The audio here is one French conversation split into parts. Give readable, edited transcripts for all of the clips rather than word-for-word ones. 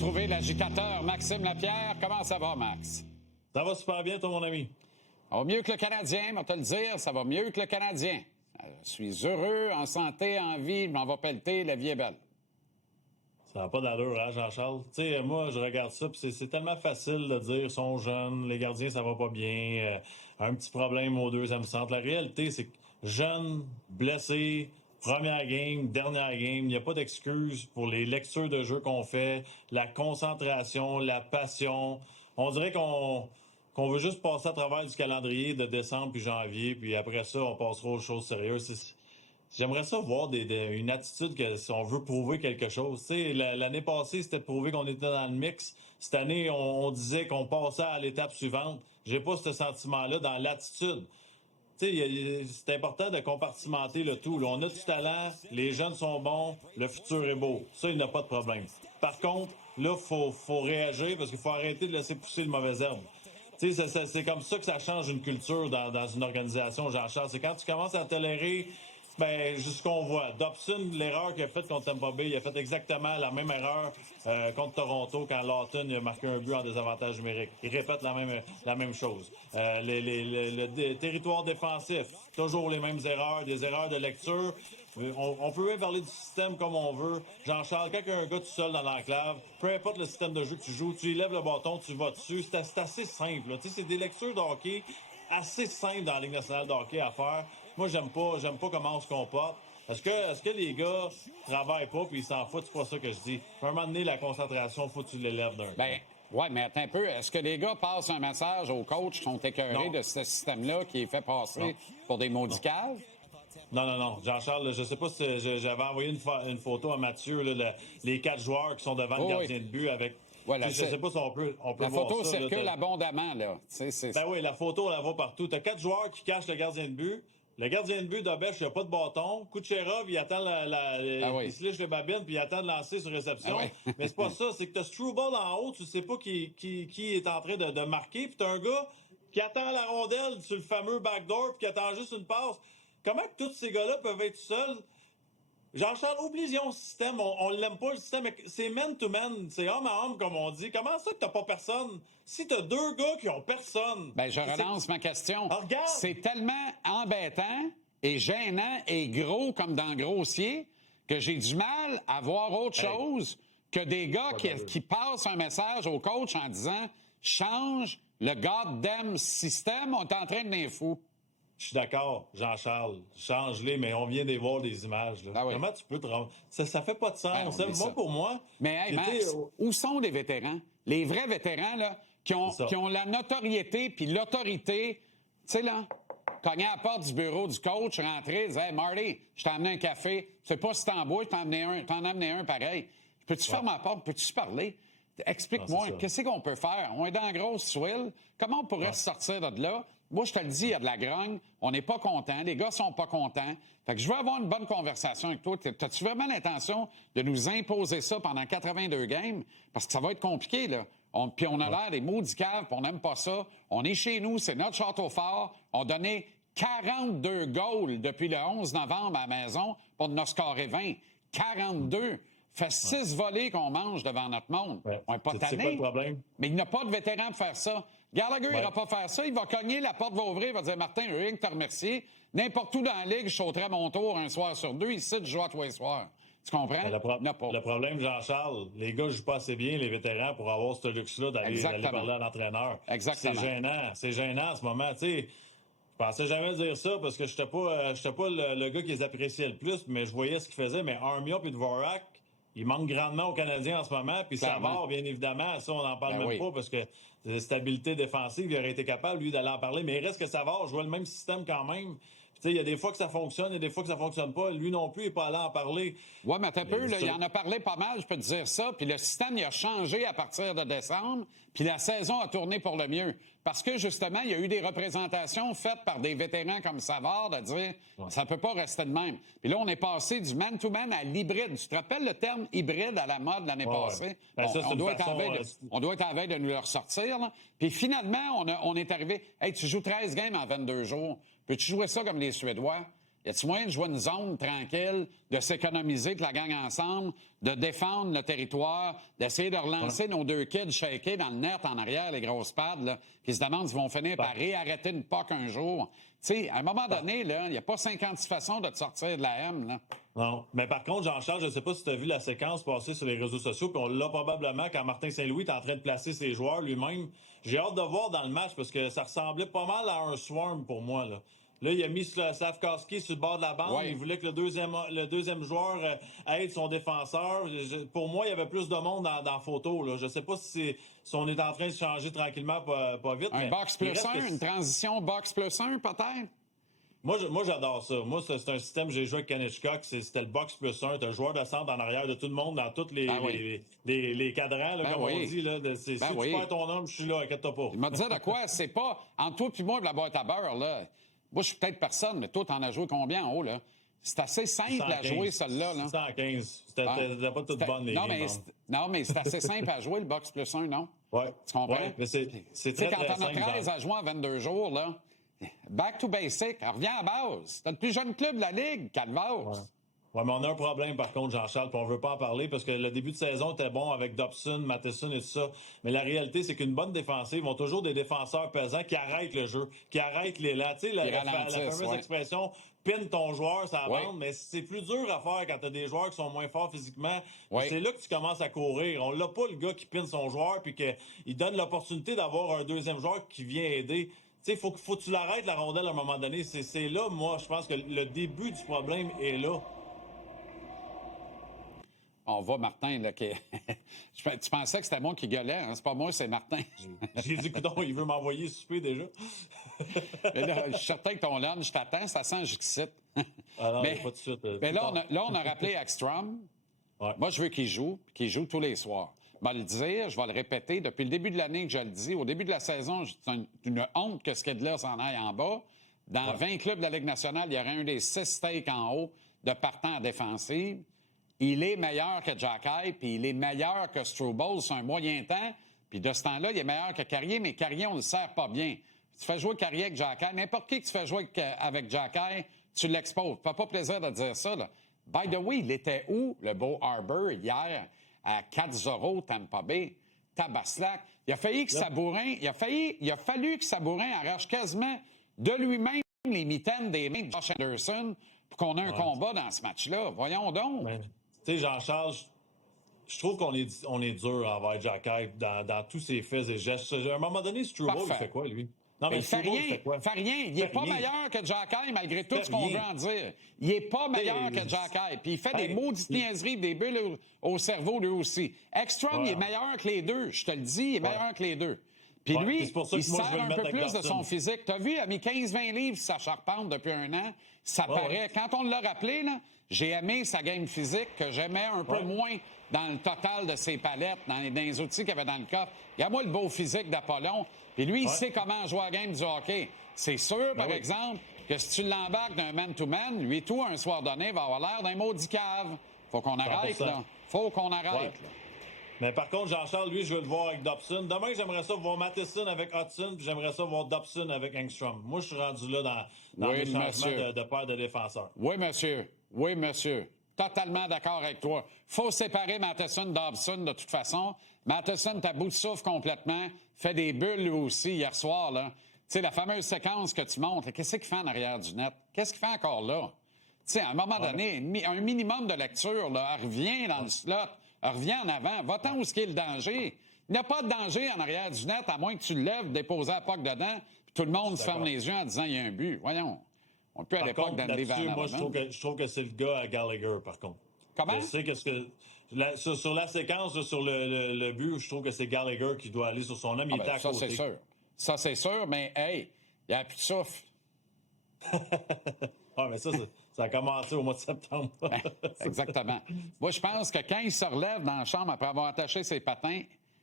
Trouver l'agitateur Maxime Lapierre. Comment ça va, Max? Ça va super bien, toi, mon ami. Ça va mieux que le Canadien, on va te le dire, ça va mieux que le Canadien. Je suis heureux, en santé, en vie, je m'en vais pelleter, la vie est belle. Ça n'a pas d'allure, hein, Jean-Charles? Tu sais, moi, je regarde ça, puis c'est tellement facile de dire, ils sont jeunes, les gardiens, ça va pas bien, un petit problème aux deuxième centre. La réalité, c'est que jeunes, blessés, première game, dernière game, il n'y a pas d'excuse pour les lectures de jeu qu'on fait, la concentration, la passion. On dirait qu'on veut juste passer à travers du calendrier de décembre puis janvier, puis après ça, on passera aux choses sérieuses. J'aimerais ça voir une attitude que si on veut prouver quelque chose. Tu sais, l'année passée, c'était de prouver qu'on était dans le mix. Cette année, on disait qu'on passait à l'étape suivante. J'ai pas ce sentiment-là dans l'attitude. Tu sais, c'est important de compartimenter le tout. Là, on a du talent, les jeunes sont bons, le futur est beau. Ça, il n'y a pas de problème. Par contre, là, faut réagir parce qu'il faut arrêter de laisser pousser le mauvais herbe. Tu sais, c'est comme ça que ça change une culture dans une organisation, Jean-Charles. C'est quand tu commences à tolérer juste ce qu'on voit. Dobson, l'erreur qu'il a faite contre Tampa Bay, il a fait exactement la même erreur contre Toronto quand Lawton a marqué un but en désavantage numérique. Il répète la même chose. Le territoire défensif, toujours les mêmes erreurs, des erreurs de lecture. On peut même parler du système comme on veut. Jean-Charles, quand il y a un gars tout seul dans l'enclave, peu importe le système de jeu que tu joues, tu y lèves le bâton, tu vas dessus. C'est assez simple. Tu sais, c'est des lectures de hockey assez simples dans la Ligue nationale de hockey à faire. Moi, j'aime pas comment on se comporte. Est-ce que les gars travaillent pas puis ils s'en foutent? C'est pas ça que je dis. À un moment donné, la concentration, faut que tu l'élèves d'un coup. Ouais, mais attends un peu. Est-ce que les gars passent un message aux coachs qui sont écœurés de ce système-là qui est fait passer pour des maudits caves? Non. Jean-Charles, je sais pas si j'avais envoyé une photo à Mathieu, là, les 4 joueurs qui sont devant le gardien de but avec... Voilà, je sais pas si on peut la voir photo ça. Circule abondamment, là. Oui, la photo, on la voit partout. T'as 4 joueurs qui cachent le gardien de but. Le gardien de but d'Obèche, il n'y a pas de bâton. Kucherov, il attend il se liche le babine, puis il attend de lancer sur réception. Mais c'est pas ça, c'est que t'as Struble en haut, tu sais pas qui est en train de marquer, puis t'as un gars qui attend la rondelle sur le fameux backdoor, puis qui attend juste une passe. Comment que tous ces gars-là peuvent être seuls? Jean-Charles, oublions le système. On l'aime pas, le système. C'est man-to-man. C'est homme à homme, comme on dit. Comment ça que t'as pas personne? Si t'as 2 gars qui ont personne... je relance ma question. Regarde! C'est tellement embêtant et gênant et gros comme dans Grossier que j'ai du mal à voir autre chose que des gars qui passent un message au coach en disant « Change le goddamn système, on est en train de les fous. » Je suis d'accord, Jean-Charles. Change-les, mais on vient de voir des images. Là. Comment tu peux te rendre... Ça fait pas de sens. Pour moi... Mais hey, Max, où sont les vétérans? Les vrais vétérans, là, qui ont la notoriété puis l'autorité, tu sais, là, cogner à la porte du bureau du coach, rentrer, dire « Hey, Marty, je t'ai amené un café. Je sais pas si t'en bois, je t'en ai amené un pareil. Peux-tu fermer la porte? Peux-tu parler? Explique-moi, qu'est-ce qu'on peut faire? On est dans la grosse swell. Comment on pourrait se sortir de là? Moi, je te le dis, il y a de la grogne. On n'est pas content. Les gars sont pas contents. Fait que je veux avoir une bonne conversation avec toi. T'as-tu vraiment l'intention de nous imposer ça pendant 82 games? Parce que ça va être compliqué, là. Puis on a l'air des maudits caves, puis on n'aime pas ça. On est chez nous, c'est notre château fort. On donnait 42 goals depuis le 11 novembre à la maison, puis on en a scoré 20. 42! Fait 6 volées qu'on mange devant notre monde. On n'est pas tanné. C'est quoi le problème? Mais il n'y a pas de vétéran pour faire ça. Gallagher, il n'ira pas faire ça. Il va cogner, la porte va ouvrir, il va dire « Martin, je veux rien que te remercier. N'importe où dans la ligue, je sauterai à mon tour un soir sur 2. Ici, je joue à tous les soirs. » Tu comprends? Le problème, Jean-Charles, les gars ne jouent pas assez bien, les vétérans, pour avoir ce luxe-là d'aller parler à l'entraîneur. Exactement. C'est gênant en ce moment. Tu sais, je pensais jamais dire ça parce que je n'étais pas le gars qui les appréciait le plus, mais je voyais ce qu'ils faisaient. Mais Armia et Dvorak, il manque grandement aux Canadiens en ce moment, puis Savard, bien évidemment, ça, on n'en parle même pas, parce que stabilité défensive, il aurait été capable, lui, d'aller en parler, mais il reste que Savard joue le même système quand même. Tu sais, il y a des fois que ça fonctionne et des fois que ça fonctionne pas. Lui non plus, il n'est pas allé en parler. Ouais, mais t'as peu, là, il en a parlé pas mal, je peux te dire ça. Puis le système, il a changé à partir de décembre. Puis la saison a tourné pour le mieux. Parce que, justement, il y a eu des représentations faites par des vétérans comme Savard de dire ça peut pas rester de même. Puis là, on est passé du man-to-man à l'hybride. Tu te rappelles le terme hybride à la mode l'année passée? Ben, bon, on doit être en veille de nous le ressortir. Là. Puis finalement, on est arrivé. Hey, tu joues 13 games en 22 jours. Peux-tu jouer ça comme les Suédois? Y a-tu moyen de jouer une zone tranquille, de s'économiser, que la gang ensemble, de défendre le territoire, d'essayer de relancer nos deux kids shakés dans le net en arrière, les grosses pads, là, qui se demandent s'ils vont finir par réarrêter une puck un jour. Tu sais, à un moment donné, là, il n'y a pas 56 façons de te sortir de la M, là. Non. Mais par contre, Jean-Charles, je ne sais pas si tu as vu la séquence passer sur les réseaux sociaux, puis on l'a probablement quand Martin Saint-Louis est en train de placer ses joueurs lui-même. J'ai hâte de voir dans le match parce que ça ressemblait pas mal à un swarm pour moi, là. Là, il a mis Slavkovski sur le bord de la bande. Ouais. Il voulait que le deuxième joueur aide son défenseur. Pour moi, il y avait plus de monde dans la photo. Là. Je ne sais pas si on est en train de changer tranquillement, pas vite. Un box plus 1, une transition box plus 1, peut-être? Moi, j'adore ça. Moi, c'est un système, j'ai joué avec Kanishkok, c'était le box plus 1. Tu as le joueur de centre en arrière de tout le monde dans tous les cadrans, là, comme on dit. Là, si tu perds ton homme, je suis là, inquiète-toi pas. Il m'a dit de quoi? C'est pas entre toi et moi de la boîte à beurre, là. Moi, je suis peut-être personne, mais toi, t'en as joué combien en haut, là? C'est assez simple 115, à jouer, celle-là. Là. 115. C'était pas toute bonne, les non, mais c'est assez simple à jouer, le box plus 1, non? Oui. Tu comprends? Ouais, mais c'est très, quand très t'en as 13 à jouer en 22 jours, là, back to basic, reviens à base. T'as le plus jeune club de la Ligue, Calvas. Oui, mais on a un problème, par contre, Jean-Charles, puis on ne veut pas en parler parce que le début de saison était bon avec Dobson, Matheson et tout ça. Mais la réalité, c'est qu'une bonne défensive, ont toujours des défenseurs pesants qui arrêtent le jeu, qui arrêtent l'élan. Tu sais, la fameuse expression, pine ton joueur, ça bande, mais c'est plus dur à faire quand tu as des joueurs qui sont moins forts physiquement. C'est là que tu commences à courir. On l'a pas, le gars qui pine son joueur puis qu'il donne l'opportunité d'avoir un deuxième joueur qui vient aider. Tu sais, faut que tu l'arrêtes, la rondelle, à un moment donné. C'est là, moi, je pense que le début du problème est là. On voit Martin, là, qui... Tu pensais que c'était moi qui gueulais, hein? C'est pas moi, c'est Martin. J'ai dit, coudonc, il veut m'envoyer souper déjà. Mais là, je suis certain que ton lunch t'attend, ça sent jusqu'ici. Ah non, mais pas tout de suite. Mais là, on a rappelé Ekstrom. Ouais. Moi, je veux qu'il joue tous les soirs. Je vais le dire, je vais le répéter. Depuis le début de l'année que je le dis, au début de la saison, c'est une honte que Skedler s'en aille en bas. Dans 20 clubs de la Ligue nationale, il y aurait un des 6 steaks en haut de partant en défensive. Il est meilleur que Jacky, puis il est meilleur que Struble sur un moyen temps. Puis de ce temps-là, il est meilleur que Carrier, mais Carrier, on ne le sert pas bien. Tu fais jouer Carrier avec Jacky, n'importe qui que tu fais jouer avec Jacky, tu l'exposes. Ça fait pas plaisir de dire ça, là. By the way, il était où, le beau Harbour, hier, à 4-0, Tampa Bay? Tabaslac. Il a fallu que Sabourin arrache quasiment de lui-même les mitaines des mains de Josh Anderson pour qu'on ait un combat dans ce match-là. Voyons donc. Tu sais, Jean-Charles, je trouve qu'on est dur envers Jacky dans tous ses faits et gestes. À un moment donné, Struble, il fait quoi, lui? Non, mais il fait rien. Il n'est pas meilleur que Jacky, malgré tout ce qu'on veut en dire. Il n'est pas meilleur que Jacky. Puis il fait des maudites niaiseries, des bulles au cerveau, lui aussi. Ekstrom, il est meilleur que les deux. Je te le dis, il est meilleur que les deux. Puis lui, il sert un peu plus de son physique. Tu as vu, il a mis 15-20 livres sur sa charpente depuis un an. Ça paraît. Quand on l'a rappelé, là, j'ai aimé sa game physique que j'aimais un peu moins dans le total de ses palettes, dans les outils qu'il y avait dans le coffre. Regarde-moi le beau physique d'Apollon. Puis lui, il sait comment jouer à la game du hockey. C'est sûr, par exemple, que si tu l'embarques d'un man-to-man, lui tout, un soir donné, va avoir l'air d'un maudit cave. Faut qu'on arrête, 100%. Là. Faut qu'on arrête, là. Mais par contre, Jean-Charles, lui, je veux le voir avec Dobson. Demain, j'aimerais ça voir Matheson avec Hudson, puis j'aimerais ça voir Dobson avec Engstrom. Moi, je suis rendu là dans les changements de paire de défenseurs. Oui, monsieur. Oui, monsieur. Totalement d'accord avec toi. Faut séparer Matheson de Dobson, de toute façon. Matheson, t'as bout de souffle complètement. Fait des bulles, lui aussi, hier soir, là. Tu sais, la fameuse séquence que tu montres, qu'est-ce qu'il fait en arrière du net? Qu'est-ce qu'il fait encore là? Tu sais, à un moment donné, un minimum de lecture, là, elle revient dans le slot. Reviens en avant. Va-t'en où est le danger. Il n'y a pas de danger en arrière du net, à moins que tu le lèves, déposer la puck dedans, puis tout le monde se ferme les yeux en disant il y a un but. Voyons. On peut à l'époque d'Andy Van Allen. Moi, je trouve que c'est le gars à Gallagher, par contre. Comment? Je sais que sur la séquence, sur le but, je trouve que c'est Gallagher qui doit aller sur son homme. Il était à côté. Ça, c'est sûr. Ça, c'est sûr, mais hey, il n'y a plus de souffle. Mais ça a commencé au mois de septembre. Exactement. Moi, je pense que quand il se relève dans la chambre après avoir attaché ses patins,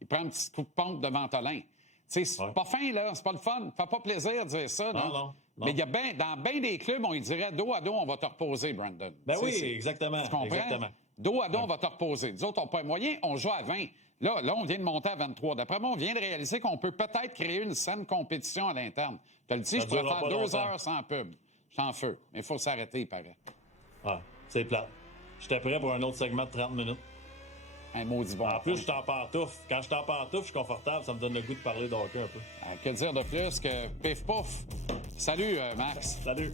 il prend un petit coup de pompe de ventolin. C'est pas fin, là. C'est pas le fun. Ça fait pas plaisir de dire ça. Non. Mais il y a dans bien des clubs, on lui dirait dos à dos, on va te reposer, Brandon. Ben oui, exactement. Tu comprends? Exactement. Dos à dos, on va te reposer. Nous autres, on n'a pas de moyens, on joue à 20. Là, on vient de monter à 23. D'après moi, on vient de réaliser qu'on peut peut-être créer une saine compétition à l'interne. Je te le dis, je pourrais faire 2 heures sans pub. Je suis en feu. Mais il faut s'arrêter, il paraît. Ouais, c'est plate. J'étais prêt pour un autre segment de 30 minutes. Un maudit bon. En plus, je suis en pantoufle. Quand je suis en pantoufle, je suis confortable. Ça me donne le goût de parler de hockey un peu. Que dire de plus que pif pouf? Salut, Max. Salut!